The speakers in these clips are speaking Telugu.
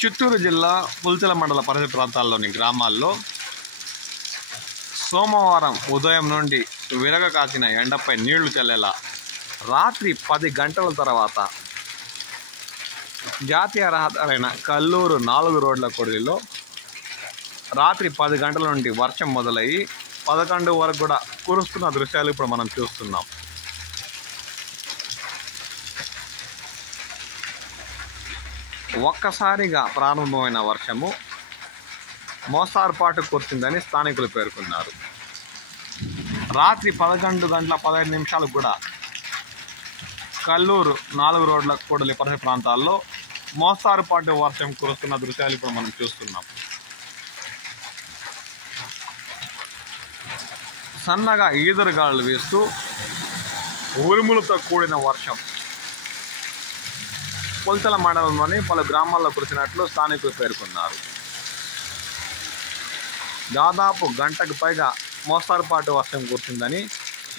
చిత్తూరు జిల్లా పుల్చెల మండల పరిసర ప్రాంతాల్లోని గ్రామాల్లో సోమవారం ఉదయం నుండి విరగ కాచిన ఎండపై నీళ్లు చల్లేలా రాత్రి 10 గంటల తర్వాత జాతీయ రహదారైన కల్లూరు 4 రోడ్ల కొడిలో రాత్రి 10 గంటల నుండి వర్షం మొదలయ్యి 11 వరకు కూడా కురుస్తున్న దృశ్యాలు ఇప్పుడు మనం చూస్తున్నాం. ఒక్కసారిగా ప్రారంభమైన వర్షము మోస్తారుపాటు కురిసిందని స్థానికులు పేర్కొన్నారు. రాత్రి 11:15 కూడా కల్లూరు 4 రోడ్ల కూడలి పరిసర ప్రాంతాల్లో మోస్తారుపాటు వర్షం కురుస్తున్న దృశ్యాలు ఇప్పుడు మనం చూస్తున్నాం. సన్నగా ఈదురుగాలులు వీస్తూ ఉరుములతో కూడిన వర్షం పుల్చెల మండలంలోని పలు గ్రామాల్లో కురిసినట్లు స్థానికులు పేర్కొన్నారు. దాదాపు గంటకు పైగా మోస్తారుపాటు వర్షం కురిసిందని,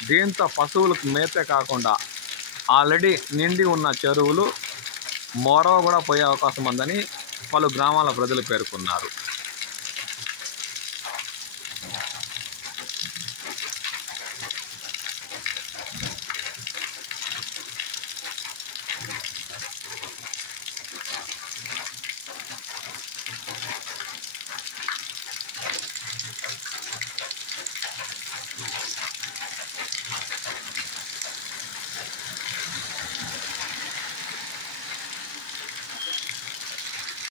దీంతో పశువులకు మేతే కాకుండా ఆల్రెడీ నిండి ఉన్న చెరువులు మోరవ కూడా పోయే అవకాశం ఉందని పలు గ్రామాల ప్రజలు పేర్కొన్నారు.